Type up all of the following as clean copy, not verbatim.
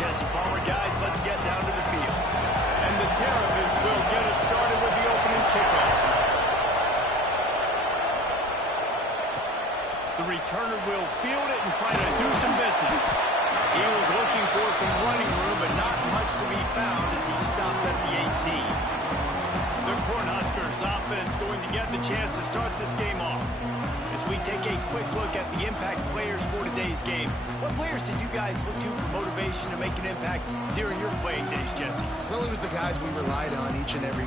Jesse Palmer. Guys, let's get down to the field. And the Terrapins will get us started with the opening kickoff. The returner will field it and try to do some business. He was looking for some running room, but not much to be found as he stopped at the 18. The Cornhuskers offense going to get the chance to start this game off. As we take a quick look at the impact players for today's game, what players did you guys look to for motivation to make an impact during your playing days, Jesse? Well, it was the guys we relied on each and every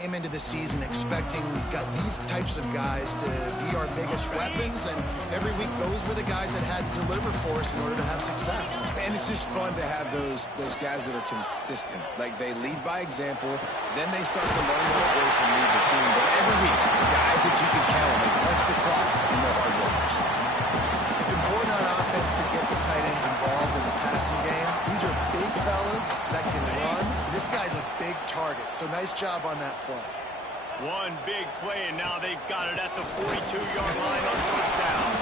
came into the season expecting got these types of guys to be our biggest weapons, and every week those were the guys that had to deliver for us in order to have success. And it's just fun to have those guys that are consistent. Like, they lead by example, then they start to learn their voice and lead the team. But every week, the guys that you can count on, they punch the clock, and they're hard workers. It's important on offense to get the tight ends involved in the passing game. These are big fellas that can run. This guy's a big target, so nice job on that play. One big play, and now they've got it at the 42-yard line on first down.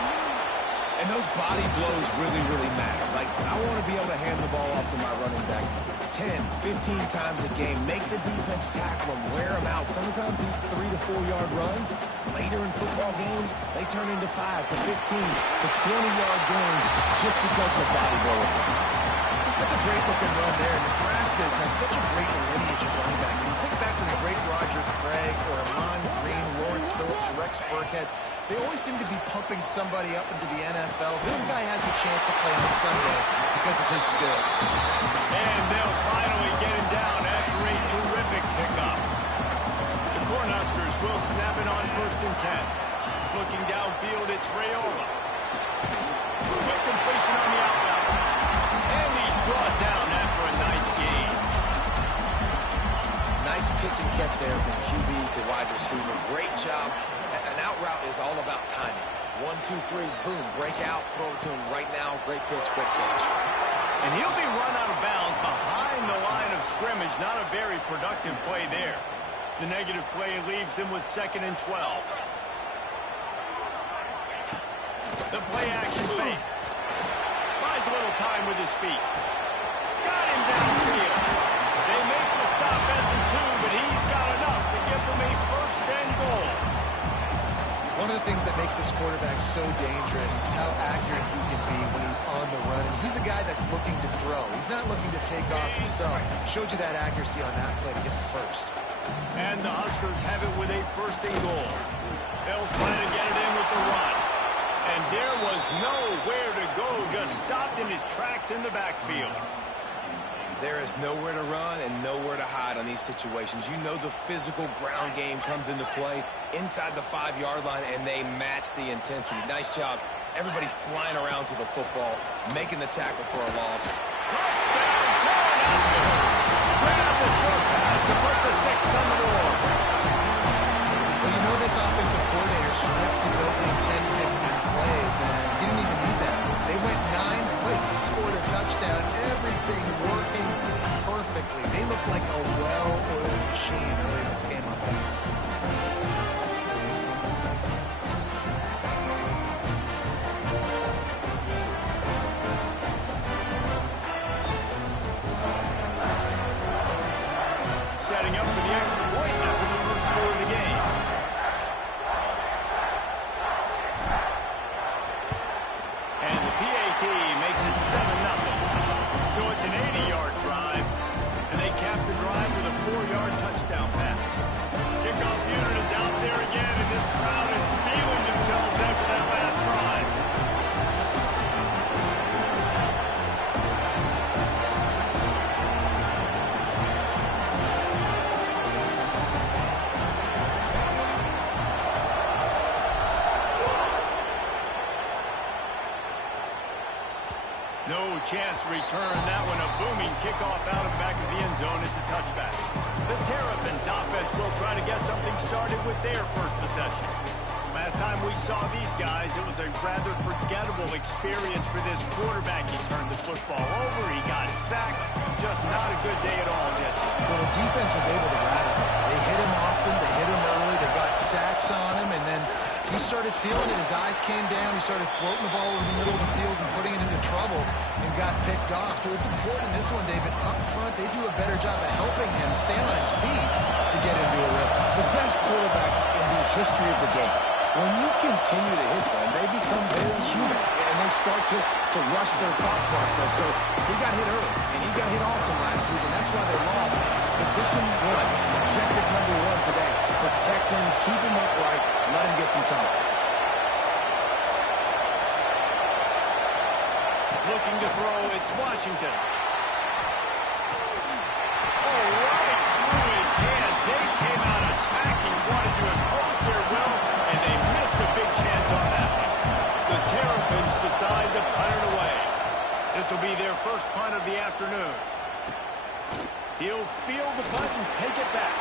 And those body blows really, really matter. Like, I want to be able to hand the ball off to my running back 10, 15 times a game. Make the defense tackle them, wear them out. Sometimes these 3 to 4 yard runs, later in football games, they turn into 5 to 15 to 20-yard games just because of the body blow effect. That's a great-looking run there. Nebraska has had such a great lineage of running back. When you think back to the great Roger Craig or Amon Green, Lawrence Phillips, Rex Burkhead, they always seem to be pumping somebody up into the NFL. This guy has a chance to play on Sunday because of his skills. And they'll finally get him down after a terrific pickup. The Cornhuskers will snap it on 1st and 10. Looking downfield, it's Rayola. Quick completion on the outbound. And he's brought down after a nice gain. Nice pitch and catch there from QB to wide receiver. Great job. An out route is all about timing. 1, 2, 3, boom, break out, throw it to him right now. Great pitch, great catch. And he'll be run out of bounds behind the line of scrimmage. Not a very productive play there. The negative play leaves him with 2nd and 12. The play action fake. Buys a little time with his feet. Got him downfield. They make the stop at the 2, but he's got enough to give them a 1st and goal. One of the things that makes this quarterback so dangerous is how accurate he can be when he's on the run. And he's a guy that's looking to throw. He's not looking to take off himself. Showed you that accuracy on that play to get the 1st. And the Huskers have it with a 1st and goal. They'll try to get it in with the run. And there was nowhere to go, just stopped in his tracks in the backfield. There is nowhere to run and nowhere to hide on these situations. You know the physical ground game comes into play inside the 5-yard line, and they match the intensity. Nice job. Everybody flying around to the football, making the tackle for a loss. Touchdown, Cornhuskers! Grab the short pass to put the 6 on the board. Well, you know this offensive coordinator scripts his opening 10, 15 plays, and he didn't even need that. They went 9 plays and scored a touchdown. Everything working perfectly. They look like a well-oiled machine early in this game offensively. Setting up for the extra point chance to return that one. A booming kickoff out of the back of the end zone. It's a touchback. The Terrapins offense will try to get something started with their first possession. Last time we saw these guys, it was a rather forgettable experience for this quarterback. He turned the football over. He got sacked. Just not a good day at all, Jesse. Well, the defense was able to rattle him. They hit him often. They hit him early. They got sacks on him, and then he started feeling it. His eyes came down. He started floating the ball over the middle of the field and putting it into trouble and got picked off. So it's important in this one, David. Up front, they do a better job of helping him stay on his feet to get into a rhythm. The best quarterbacks in the history of the game, when you continue to hit them, they become very human, and they start to rush their thought process. So he got hit early, and he got hit often last week, and that's why they lost. Position one, objective number one today. Protect him, keep him upright, let him get some confidence. Looking to throw, it's Washington. Oh, right through his hands. They came out attacking, wanted to impose their will, and they missed a big chance on that one. The Terrapins decide to punt it away. This will be their first punt of the afternoon. He'll field the punt and take it back.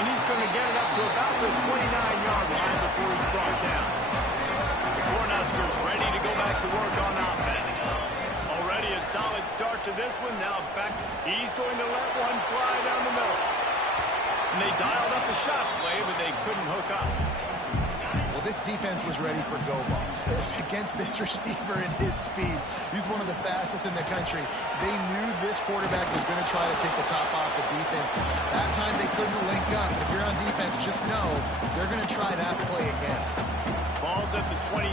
And he's going to get it up to about the 29-yard line before he's brought down. The Cornhuskers ready to go back to work on offense. Already a solid start to this one. Now back. He's going to let one fly down the middle. And they dialed up a shot play, but they couldn't hook up. Well, this defense was ready for go balls. Against this receiver and his speed, he's one of the fastest in the country. They knew this quarterback was going to try to take the top off the defense. That time they couldn't link up. If you're on defense, just know they're going to try that play again. Ball's at the 29.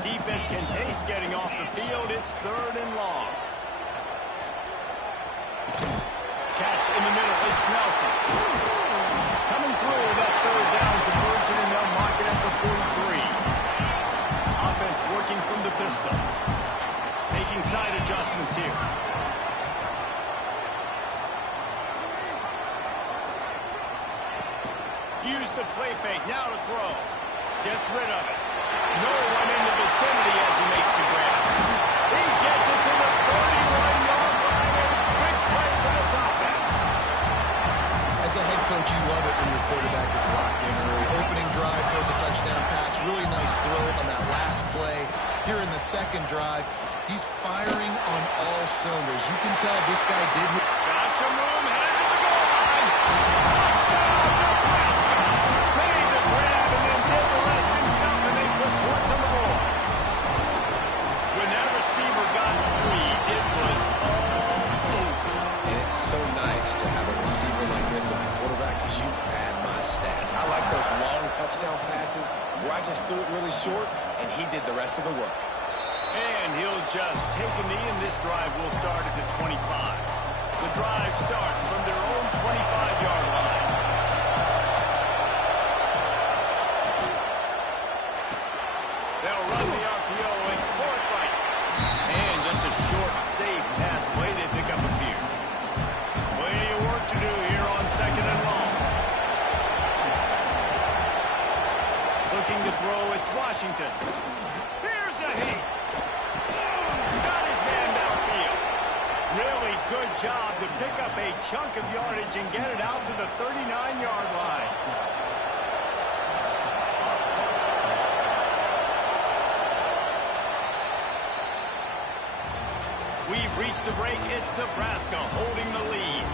Defense can taste getting off the field. It's 3rd and long. Catch in the middle. It's Nelson. Coming through that 3rd down conversion, and they'll mark it at the 43. Offense working from the pistol. Making side adjustments here. Use the play fake. Now to throw. Gets rid of it. No one in the vicinity as he makes the grab. He gets it to the 31-yard line. Big play for this offense. As a head coach, you love it when your quarterback is locked in early. Opening drive, throws a touchdown pass. Really nice throw on that last play. Here in the second drive, he's firing on all cylinders. You can tell this guy did hit. Got some room, headed to the goal line. Touchdown, Nebraska. Made the grab and then did the rest himself, and they put points on the board. When that receiver got 3, it was all over. And it's so nice to have a receiver like this as a quarterback because you pad my stats. I like those long touchdown passes where I just threw it really short, and he did the rest of the work. And he'll just take a knee, and this drive will start at the 25. The drive starts from their own 25-yard line. They'll run the RPO and throw it right. And just a short, safe pass play. They pick up a few. Plenty of work to do here on 2nd and long. Looking to throw, it's Washington. Here's a hit. Got his man downfield. Really good job to pick up a chunk of yardage and get it out to the 39-yard line. We've reached the break. It's Nebraska holding the lead.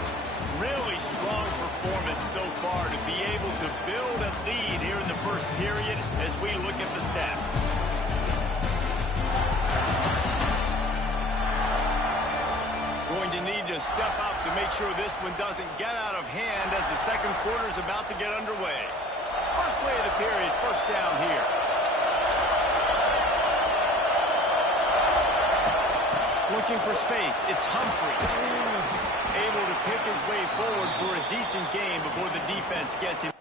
Really strong performance so far to be able to build a lead here in the first period as we look at the stats. Going to need to step up to make sure this one doesn't get out of hand as the second quarter is about to get underway. First play of the period, first down here. Looking for space, it's Humphrey. Able to pick his way forward for a decent game before the defense gets him.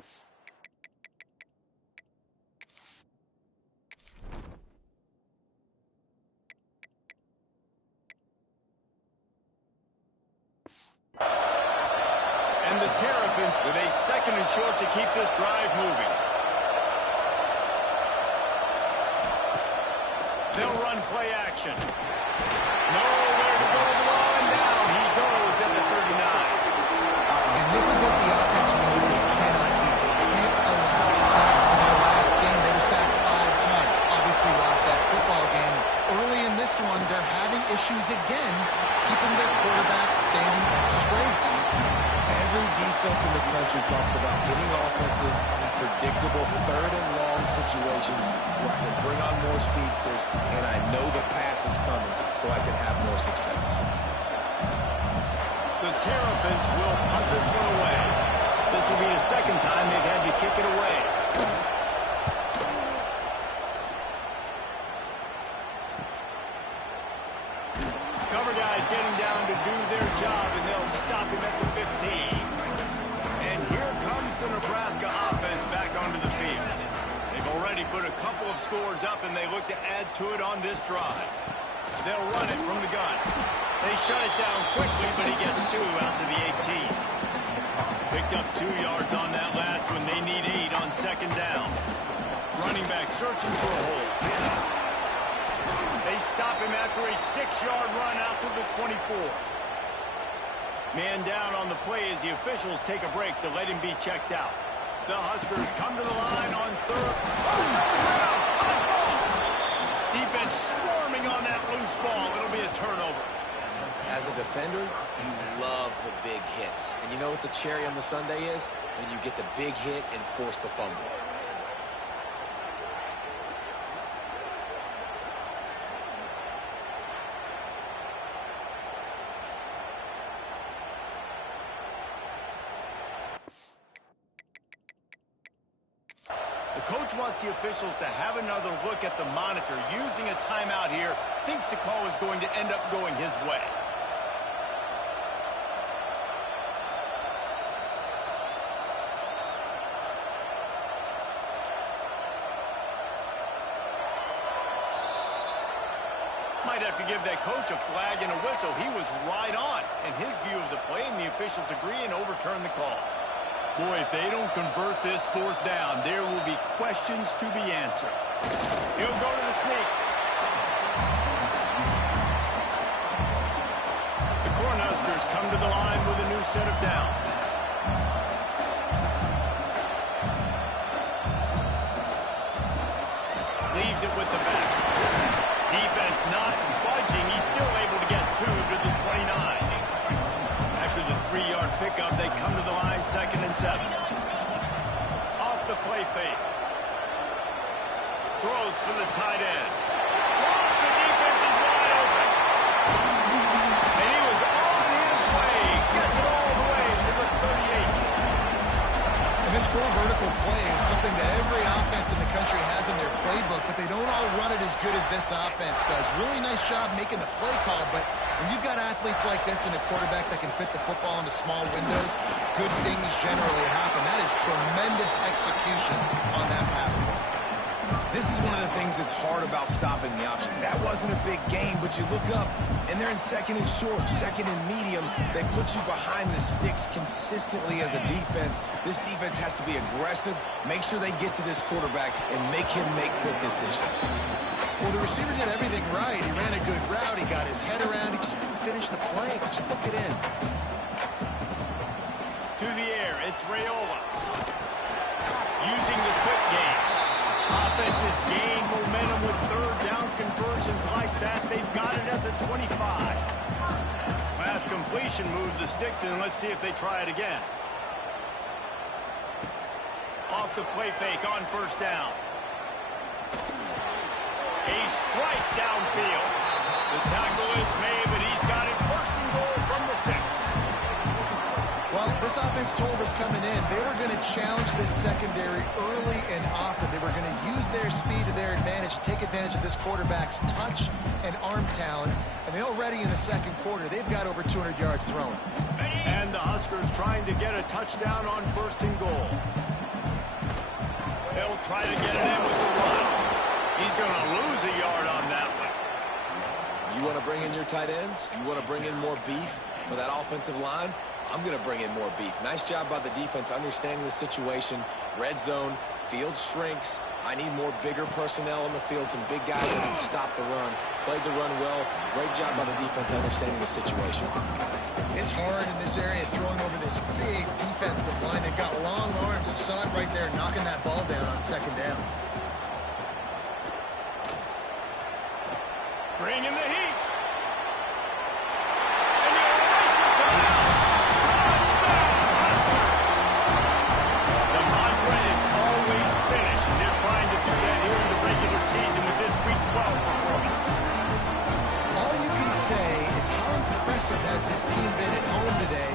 And the Terrapins with a 2nd and short to keep this drive moving. They'll run play action. Nowhere to go the line down. He goes at the 39. And this is what the offense knows they cannot do. They can't allow sacks. In their last game, they were sacked 5 times. Obviously lost that football game. Early in this one, they're having issues again, keeping their quarterback standing up straight. Every defense in the country talks about hitting offenses in predictable third-and-long situations where I can bring on more speedsters, and I know the pass is coming, so I can have more success. The Terrapins will punt this one away. This will be the second time they've had to kick it away. Cover guys getting down to do their job, and they'll stop him at the 15. And here comes the Nebraska offense back onto the field. They've already put a couple of scores up, and they look to add to it on this drive. They'll run it from the gun. They shut it down quickly, but he gets 2 out to the 18. Picked up 2 yards on that last one. They need 8 on second down. Running back searching for a hole. They stop him after a 6-yard run out to the 24. Man down on the play as the officials take a break to let him be checked out. The Huskers come to the line on third. Oh, it's on the ground. Defense swarming on that loose ball. It'll be a turnover. As a defender, you love the big hits. And you know what the cherry on the sundae is? When you get the big hit and force the fumble. The coach wants the officials to have another look at the monitor. Using a timeout here, thinks the call is going to end up going his way. Might have to give that coach a flag and a whistle. He was right on in his view of the play, and the officials agree and overturn the call. Boy, if they don't convert this 4th down, there will be questions to be answered. He'll go to the sneak. The Cornhuskers come to the line with a new set of downs. Leaves it with the back. Defense not budging. He's still able to get 2 to the 29. After the 3-yard pickup, they come to the line 2nd and 7. Off the play fake. Throws for the tight end. Lost the defense is wide open. And he was on his way. Gets it all the way to the 38. And this 4 vertical play is something that every offense in the country has in their playbook, but they don't all run it as good as this offense does. Really nice job making the play call, but when you've got athletes like this and a quarterback that can fit the football into small windows, good things generally happen. That is tremendous execution on that pass play. This is one of the things that's hard about stopping the option. That wasn't a big gain, but you look up, and they're in 2nd and short, 2nd and medium. They put you behind the sticks consistently as a defense. This defense has to be aggressive, make sure they get to this quarterback, and make him make quick decisions. Well, the receiver did everything right. He ran a good route. He got his head around. He just didn't finish the play. Just look it in. To the air, it's Raiola. Using the quick game. Offenses gain momentum with 3rd down conversions like that. They've got it at the 25. Pass completion moved the sticks, and let's see if they try it again. Off the play fake on 1st down. A strike downfield. The tackle is made, but he's got it 1st and goal from the 6. Well, this offense told us coming in they were going to challenge this secondary early and often. They were going to use their speed to their advantage, take advantage of this quarterback's touch and arm talent. And they already in the 2nd quarter, they've got over 200 yards thrown. And the Huskers trying to get a touchdown on 1st and goal. They'll try to get it in with the run. He's going to lose a yard on that one. You want to bring in your tight ends? You want to bring in more beef for that offensive line? I'm going to bring in more beef. Nice job by the defense understanding the situation. Red zone, field shrinks. I need more bigger personnel on the field, some big guys that can stop the run. Played the run well. Great job by the defense understanding the situation. It's hard in this area throwing over this big defensive line. They've got long arms. You saw it right there, knocking that ball down on second down. Bring in the heat. And you erase it to the house. Touchdown, Husker. The mantra is always finish. They're trying to do that here in the regular season with this Week 12 performance. All you can say is how impressive has this team been at home today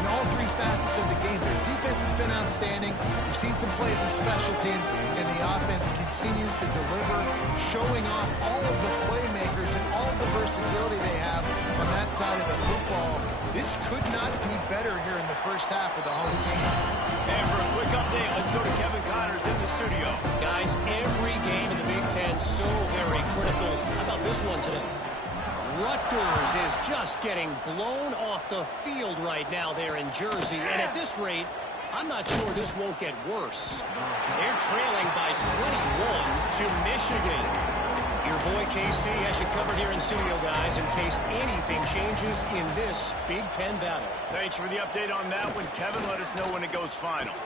in all three facets of the game. Their defense has been outstanding. We've seen some plays in special teams, and the offense continues to deliver, showing off all of the playmakers and all of the versatility they have on that side of the football. This could not be better here in the first half with the home team. And for a quick update, let's go to Kevin Connors in the studio. Guys, every game in the Big Ten so very critical. How about this one today? Rutgers is just getting blown off the field right now there in Jersey. And at this rate, I'm not sure this won't get worse. They're trailing by 21 to Michigan. Your boy KC has you covered here in studio, guys, in case anything changes in this Big Ten battle. Thanks for the update on that one, Kevin. Let us know when it goes final.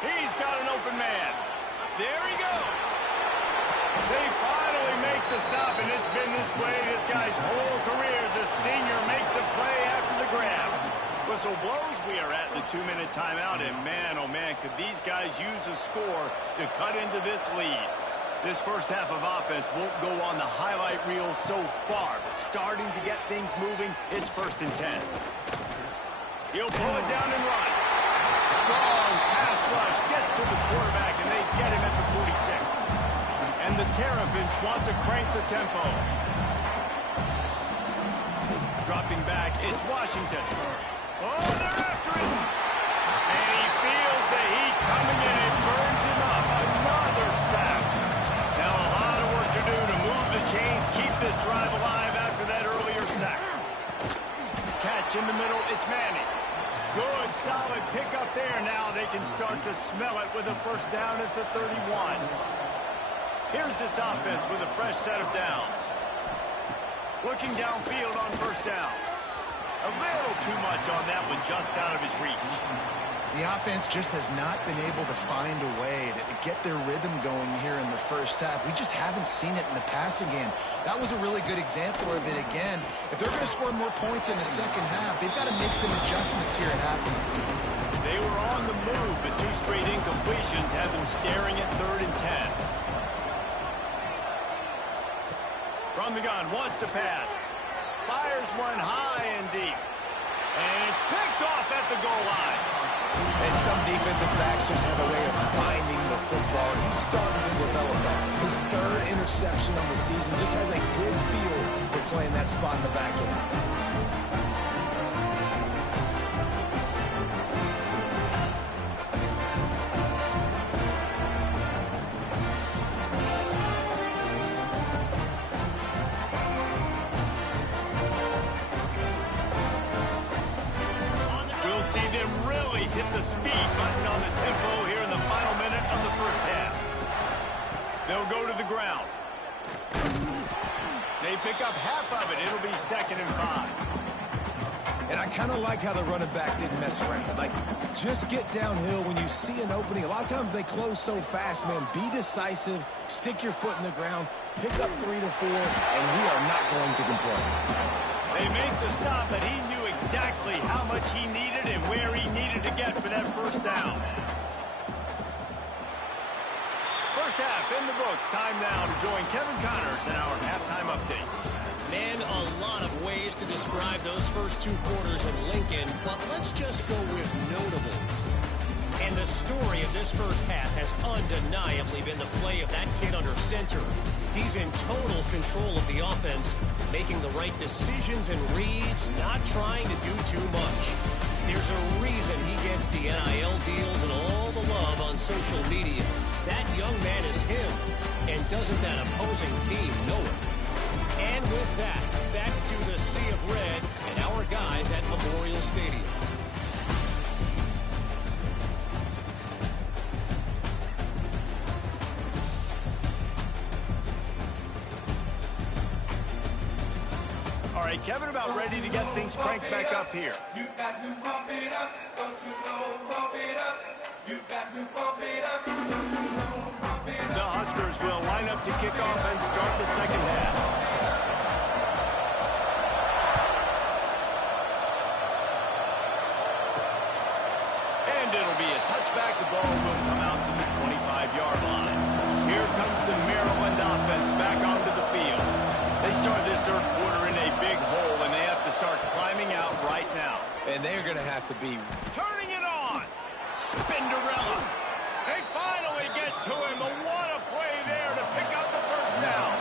He's got an open man. There he goes. They finally make the stop, and it's been this way this guy's whole career as a senior makes a play after the grab. Whistle blows. We are at the 2-minute timeout, and man, oh man, could these guys use a score to cut into this lead. This first half of offense won't go on the highlight reel so far, but starting to get things moving, it's 1st and 10. He'll pull it down and run. Strong's pass rush gets to the quarterback, and they get him at the 46. And the Terrapins want to crank the tempo. Dropping back, it's Washington. Oh, they're after him. And he feels the heat coming in. It burns him up. Another sack. Now a lot of work to do to move the chains, keep this drive alive after that earlier sack. Catch in the middle, it's Manning. Good, solid pickup there. Now they can start to smell it with a first down at the 31. Here's this offense with a fresh set of downs. Looking downfield on first down. A little too much on that one, just out of his reach. The offense just has not been able to find a way to get their rhythm going here in the first half. We just haven't seen it in the passing game. That was a really good example of it again. If they're going to score more points in the second half, they've got to make some adjustments here at halftime. They were on the move, but 2 straight incompletions have them staring at 3rd and 10. From the gun, wants to pass. Fires one high and deep. And it's picked off at the goal line. And some defensive backs just have a way of finding the football. He's starting to develop that. His 3rd interception on the season just has a good feel for playing that spot in the back end. Hit the speed button on the tempo here in the final minute of the first half. They'll go to the ground. They pick up half of it. It'll be 2nd and 5. And I kind of like how the running back didn't mess around. Like, just get downhill when you see an opening. A lot of times they close so fast, man. Be decisive, stick your foot in the ground, pick up 3 to 4, and we are not going to complain. They make the stop, but he knew exactly how much he needed and where he needed to get for that first down. First half in the books. Time now to join Kevin Connors in our halftime update. Man, a lot of ways to describe those first 2 quarters in Lincoln, but let's just go with notable. And the story of this first half has undeniably been the play of that kid under center. He's in total control of the offense, making the right decisions and reads, not trying to do too much. There's a reason he gets the NIL deals and all the love on social media. That young man is him, and doesn't that opposing team know it? And with that, back to the Sea of Red and our guys at Memorial Stadium. right, Kevin, about ready to get things cranked back up here. You got to pump it up, don't you know, pump it up. You got to pump it up, don't you know, pump it up. The Huskers will line up to kick off and start the second half. And it'll be a touchback. The ball will come out to the 25-yard line. Here comes the Maryland offense back onto the field. They start this third quarter in a big hole, and they have to start climbing out right now. And they're going to have to be Turning it on. Spinderella. They finally get to him. What a play there to pick up the first down.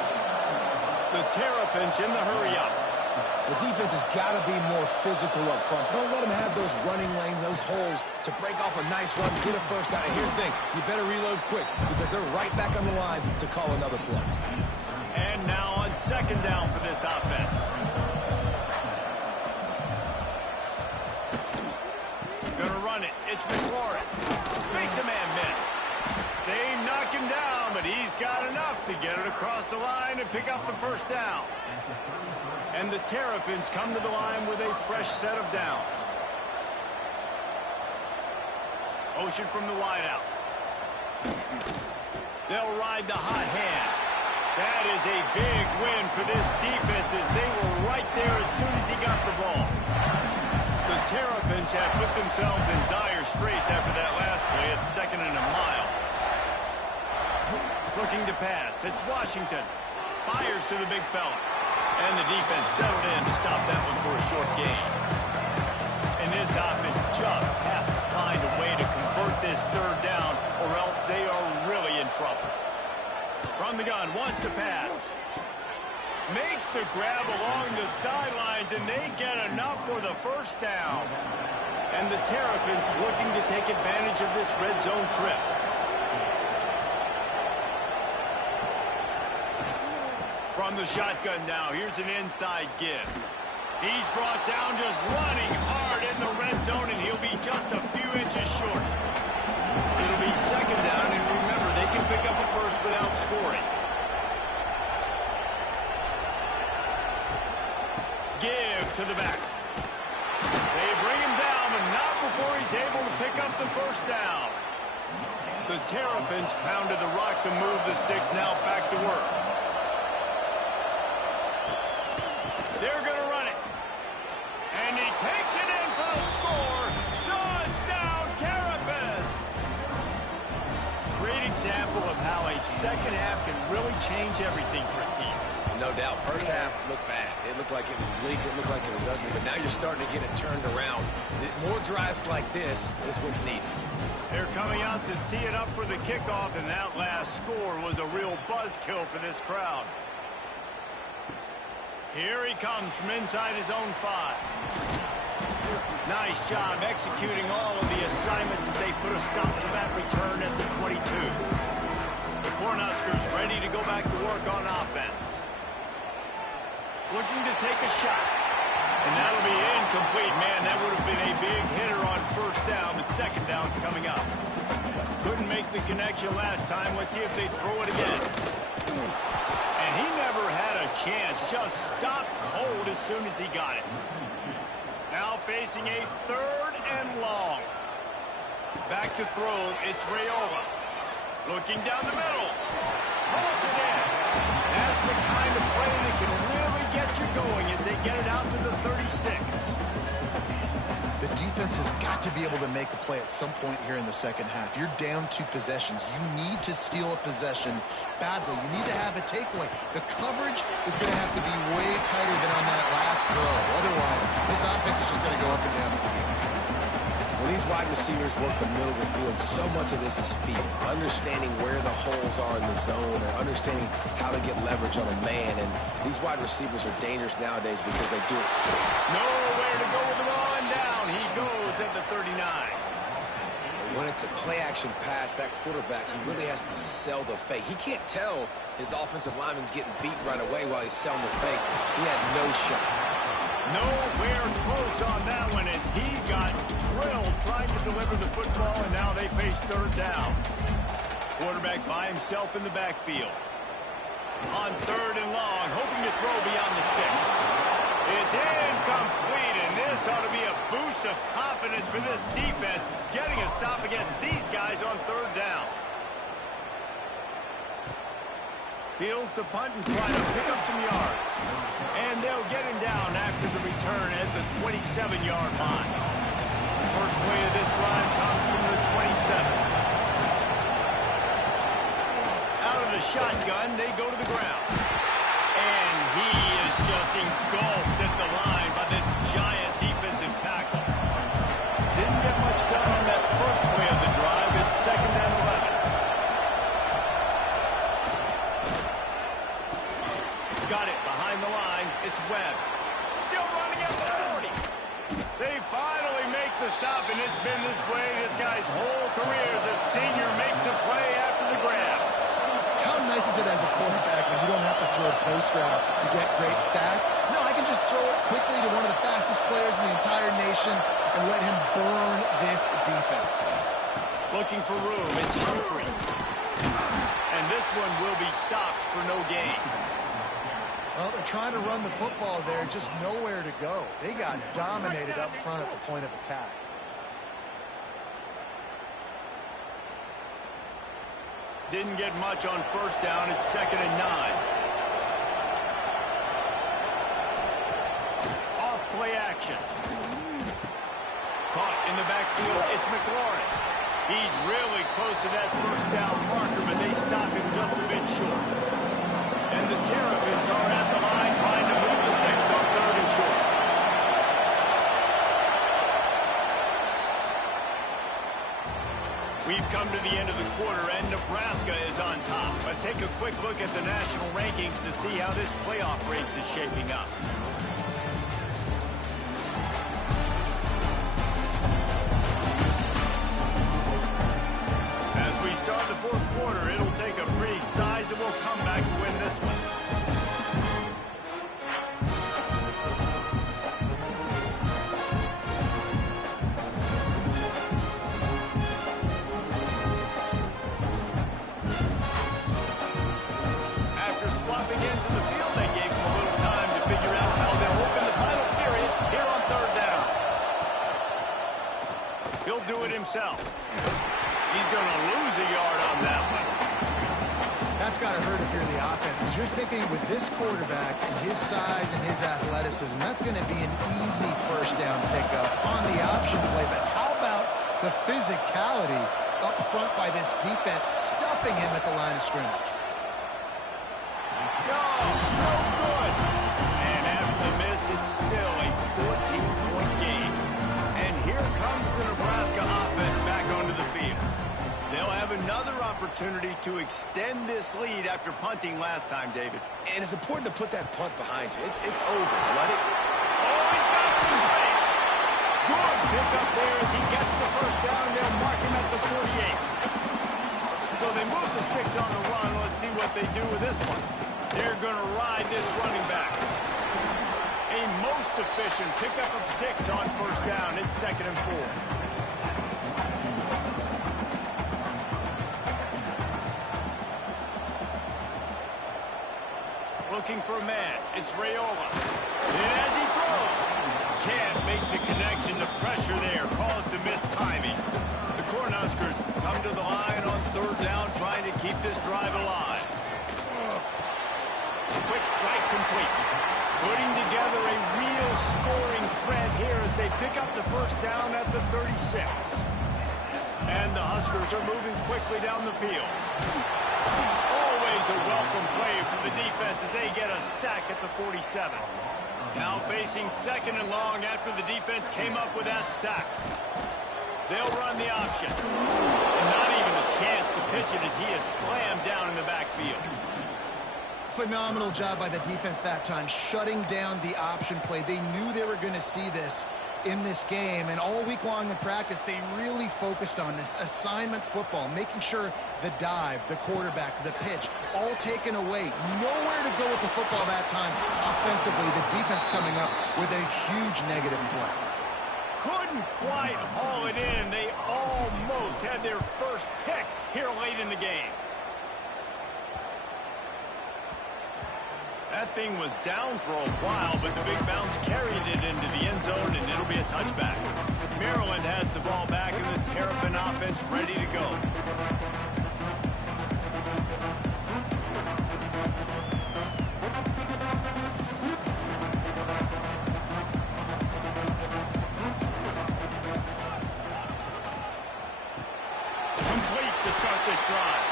The Terrapins in the hurry-up. The defense has got to be more physical up front. Don't let them have those running lanes, those holes to break off a nice run, get a first down. And here's the thing, you better reload quick because they're right back on the line to call another play. And now on second down for this offense. Gonna run it. It's McLaurin. Makes a man miss. They knock him down, but he's got enough to get it across the line and pick up the first down. And the Terrapins come to the line with a fresh set of downs. Motion from the wideout. They'll ride the hot hand. That is a big win for this defense as they were right there as soon as he got the ball. The Terrapins have put themselves in dire straits after that last play at 2nd and a mile. Looking to pass. It's Washington. Fires to the big fella. And the defense settled in to stop that one for a short gain. And this offense just has to find a way to convert this third down, or else they are really in trouble. From the gun, wants to pass. Makes the grab along the sidelines, and they get enough for the first down. And the Terrapins looking to take advantage of this red zone trip. From the shotgun now, here's an inside give. He's brought down just running hard in the red zone, and he'll be just a few inches short. It'll be second down, and remember, they can pick up a first without scoring. Give to the back. They bring him down, but not before he's able to pick up the first down. The Terrapins pounded the rock to move the sticks, now back to work. They're going to run it. And he takes it in for a score. Touchdown, Terrapins! Great example of how a second half can really change everything for a team. No doubt. First half looked bad. It looked like it was weak. It looked like it was ugly. But now you're starting to get it turned around. More drives like this is what's needed. They're coming out to tee it up for the kickoff, and that last score was a real buzzkill for this crowd. Here he comes from inside his own 5. Nice job executing all of the assignments as they put a stop to that return at the 22. The Cornhuskers ready to go back to work on offense. Looking to take a shot. And that'll be incomplete. Man, that would have been a big hitter on first down, but second down's coming up. Couldn't make the connection last time. Let's see if they throw it again. And he never had a chance. Just stopped cold as soon as he got it. Now facing a 3rd and long. Back to throw. It's Raiola. Looking down the middle. Holds it in. That's the kind of play that can really get you going as they get it out to the 36. The defense has got to be able to make a play at some point here in the second half. You're down 2 possessions. You need to steal a possession badly. You need to have a takeaway. The coverage is going to have to be way tighter than on that last throw. Otherwise, this offense is just going to go up and down the field. When these wide receivers work the middle of the field, so much of this is feel. Understanding where the holes are in the zone or understanding how to get leverage on a man. And these wide receivers are dangerous nowadays because they do it so. Nowhere to go with the ball and down. He goes at the 39. When it's a play-action pass, that quarterback, he really has to sell the fake. He can't tell his offensive lineman's getting beat right away while he's selling the fake. He had no shot. Nowhere close on that one as he got drilled trying to deliver the football, and now they face 3rd down. Quarterback by himself in the backfield. On 3rd and long, hoping to throw beyond the sticks. It's incomplete, and this ought to be a boost of confidence for this defense, getting a stop against these guys on third down. Fields to punt and try to pick up some yards. And they'll get him down after the return at the 27-yard line. First play of this drive comes from the 27. Out of the shotgun, they go to the ground. And he is just engulfed at the line by this giant defensive tackle. Didn't get much done on that first play of the drive. It's 2nd and 11. Got it behind the line. It's Webb. Still running at the 40. They finally make the stop, and it's been this way this guy's whole career as a senior makes a play after the grab. How nice is it as a quarterback when you don't have to throw post routes to get great stats? No, I can just throw it quickly to one of the fastest players in the entire nation and let him burn this defense. Looking for room. It's Humphrey. And this one will be stopped for no gain. Well, they're trying to run the football there, just nowhere to go. They got dominated up front at the point of attack. Didn't get much on first down. It's 2nd and 9. Off play action. Caught in the backfield. It's McLaurin. He's really close to that first down marker, but they stop him just a bit short. And the Terrapins are at the line trying to move the sticks on 3rd and short. We've come to the end of the quarter, and Nebraska is on top. Let's take a quick look at the national rankings to see how this playoff race is shaping up. As we start the 4th quarter, it'll take a pretty sizable comeback to win this one. Do it himself. He's going to lose a yard on that one. That's got to hurt if you're the offense, because you're thinking with this quarterback and his size and his athleticism, that's going to be an easy first down pickup on the option play. But how about the physicality up front by this defense, stuffing him at the line of scrimmage? No good. And after the miss, it's still a 14-point game. And here comes the Nebraska offense back onto the field. They'll have another opportunity to extend this lead after punting last time, David. And it's important to put that punt behind you. It's over. Let it. Oh, he's got some space. Good pickup there as he gets the first down. They'll mark him at the 48. So they move the sticks on the run. Let's see what they do with this one. They're going to ride this running back. A most efficient pickup of 6 on first down. It's 2nd and 4. Looking for a man. It's Raiola. And as he throws, can't make the connection. The pressure there caused a missed timing. The Cornhuskers come to the line on third down, trying to keep this drive alive. Quick strike complete. Putting together a real scoring threat here as they pick up the first down at the 36. And the Huskers are moving quickly down the field. Always a welcome play for the defense as they get a sack at the 47. Now facing 2nd and long after the defense came up with that sack. They'll run the option. And not even a chance to pitch it as he is slammed down in the backfield. Phenomenal job by the defense that time, shutting down the option play. They knew they were going to see this in this game, and all week long in practice, they really focused on this assignment football, making sure the dive, the quarterback, the pitch, all taken away. Nowhere to go with the football that time. Offensively, the defense coming up with a huge negative play. Couldn't quite haul it in. They almost had their first pick here late in the game. That thing was down for a while, but the big bounce carried it into the end zone, and it'll be a touchback. Maryland has the ball back, and the Terrapin offense ready to go. Complete to start this drive.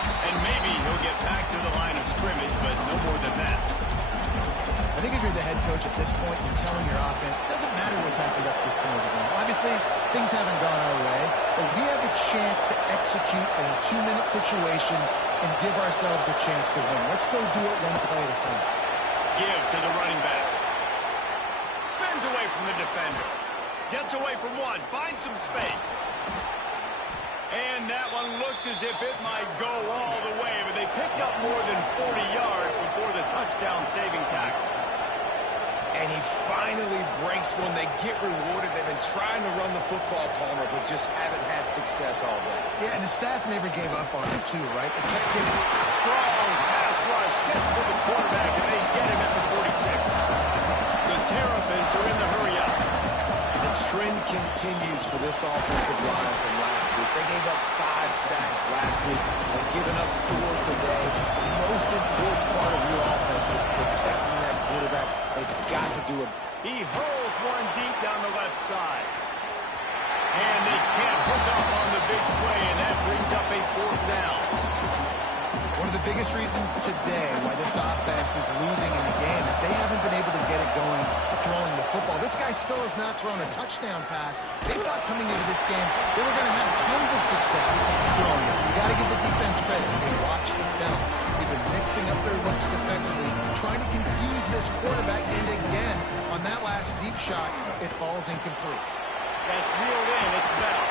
And maybe he'll get back to the line of scrimmage, but no more than that. I think if you're the head coach at this point, you're telling your offense, it doesn't matter what's happened up this point of the game. Obviously, things haven't gone our way, but we have a chance to execute in a 2-minute situation and give ourselves a chance to win. Let's go do it one play at a time. Give to the running back. Spins away from the defender. Gets away from one. Finds some space. And that one looked as if it might go all the way, but they picked up more than 40 yards before the touchdown-saving tackle. And he finally breaks one. They get rewarded. They've been trying to run the football, Palmer, but just haven't had success all day. Yeah, and the staff never gave up on him, too, right? They kept getting Strong pass rush. Gets to the quarterback, and they get him at the 46. The Terrapins are in the hurry-up. The trend continues for this offensive line from last week. They gave up 5 sacks last week. They've given up 4 today. The most important part of your offense is protecting that quarterback. They've got to do it. He hurls one deep down the left side. And they can't hook up on the big play, and that brings up a 4th down. One of the biggest reasons today why this offense is losing in the game is they haven't been able to get it going throwing the football. This guy still has not thrown a touchdown pass. They thought coming into this game they were going to have tons of success throwing it. You got to give the defense credit. They watched the film. They've been mixing up their looks defensively, trying to confuse this quarterback, and again, on that last deep shot, it falls incomplete. That's reeled in. It's Bell.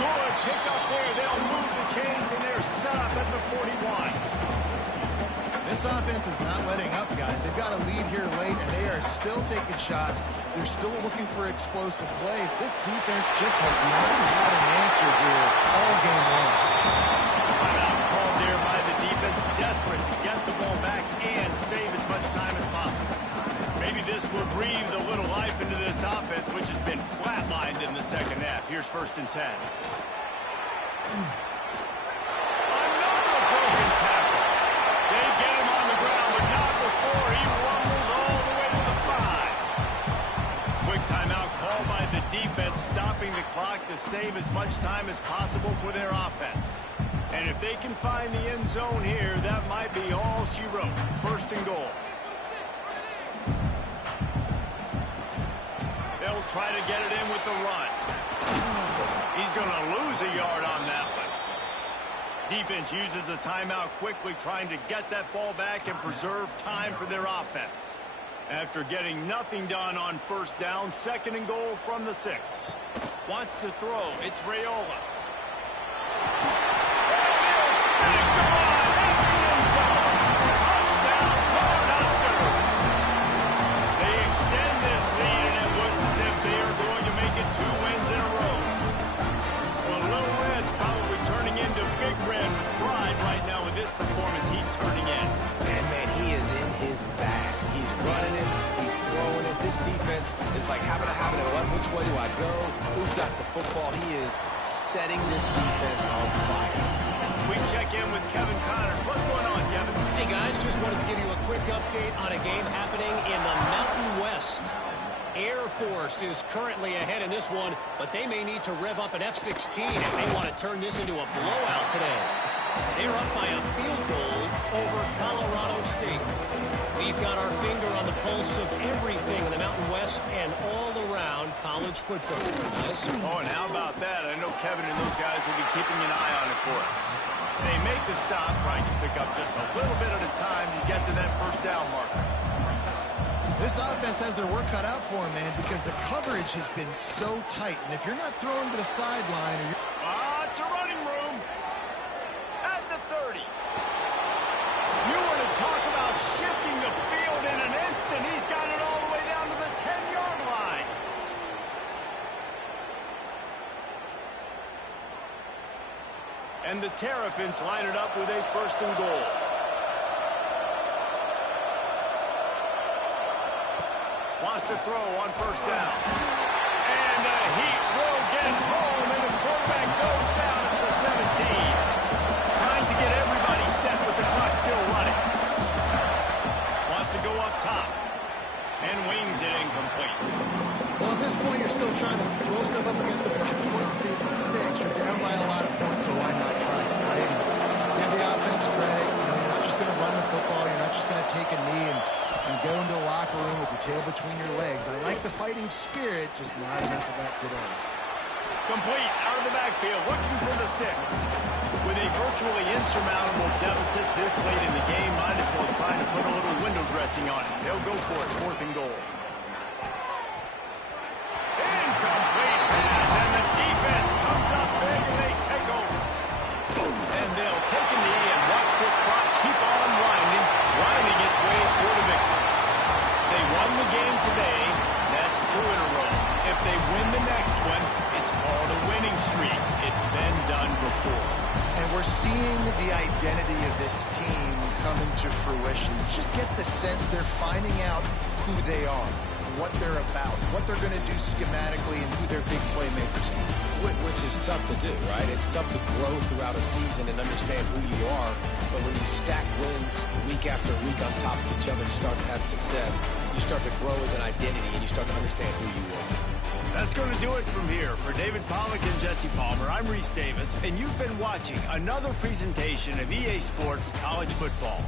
Good pick up there. They'll move the chains, and they're set up at the 41. This offense is not letting up, guys. They've got a lead here late, and they are still taking shots. They're still looking for explosive plays. This defense just has not had an answer here all game long. Timeout called there by the defense, desperate to get the ball back and save as much time as possible. Maybe this will breathe a little life into this offense, which has been flatlined in the second half. Here's 1st and 10. Another broken tackle. They get him on the ground, but not before he rumbles all the way to the 5. Quick timeout called by the defense, stopping the clock to save as much time as possible for their offense. And if they can find the end zone here, that might be all she wrote. 1st and goal. They'll try to get it in with the run. He's going to lose a yard on that one. Defense uses a timeout quickly, trying to get that ball back and preserve time for their offense. After getting nothing done on 1st down, 2nd and goal from the 6. Wants to throw. It's Raiola. Finish the line at the end zone. Touchdown, Cornhuskers. They extend this lead, and it looks as if they are going to make it 2 wins in a row. Well, Little Red's probably turning into Big Red with pride right now with this performance he's turning in. And, man, he is in his bag. He's running it. He's throwing it. This defense is like having a habit of which way do I go? Who's got the football? He is setting this defense on fire. We check in with Kevin Connors. What's going on, Kevin? Hey, guys, just wanted to give you a quick update on a game happening in the Mountain West. Air Force is currently ahead in this one, but they may need to rev up an F-16 if they want to turn this into a blowout today. They're up by a field goal over Colorado State. We've got our finger on the pulse of everything in the Mountain West and all around college football, guys. Oh, and how about that? I know Kevin and those guys will be keeping an eye on it for us. They make the stop, trying to pick up just a little bit at a time to get to that 1st down marker. This offense has their work cut out for them, man, because the coverage has been so tight. And if you're not throwing to the sideline, or it's a running room at the 30. You were to talk about shifting the field in an instant. He's got it all the way down to the 10-yard line. And the Terrapins line it up with a 1st and goal. Wants to throw on first down. And the Heat will get home, and the quarterback goes down at the 17. Trying to get everybody set with the clock still running. Wants to go up top. And wings it incomplete. Well, at this point, you're still trying to throw stuff up against the backboard and see if it sticks. You're down by a lot of points, so why not try it, right? Give the offense credit. You know, you're not just going to run the football. You're not just going to take a knee and go into the locker room with your tail between your legs. I like the fighting spirit, just not enough of that today. Complete out of the backfield, looking for the sticks. With a virtually insurmountable deficit this late in the game, might as well try to put a little window dressing on it. They'll go for it, 4th and goal. Incomplete pass, and the defense comes up big, and they take over. And they'll take a knee and watch this clock keep on winding its way for the victory. They won the game today. That's 2 in a row. If they win the next one, it's called a winning streak. It's been done before. And we're seeing the identity of this team come into fruition. Just get the sense they're finding out who they are, what they're about, what they're going to do schematically, and who their big playmakers are. Which is tough to do, right? It's tough to grow throughout a season and understand who you are. But when you stack wins week after week on top of each other, you start to have success. You start to grow as an identity, and you start to understand who you are. That's going to do it from here. For David Pollack and Jesse Palmer, I'm Reese Davis, and you've been watching another presentation of EA Sports College Football.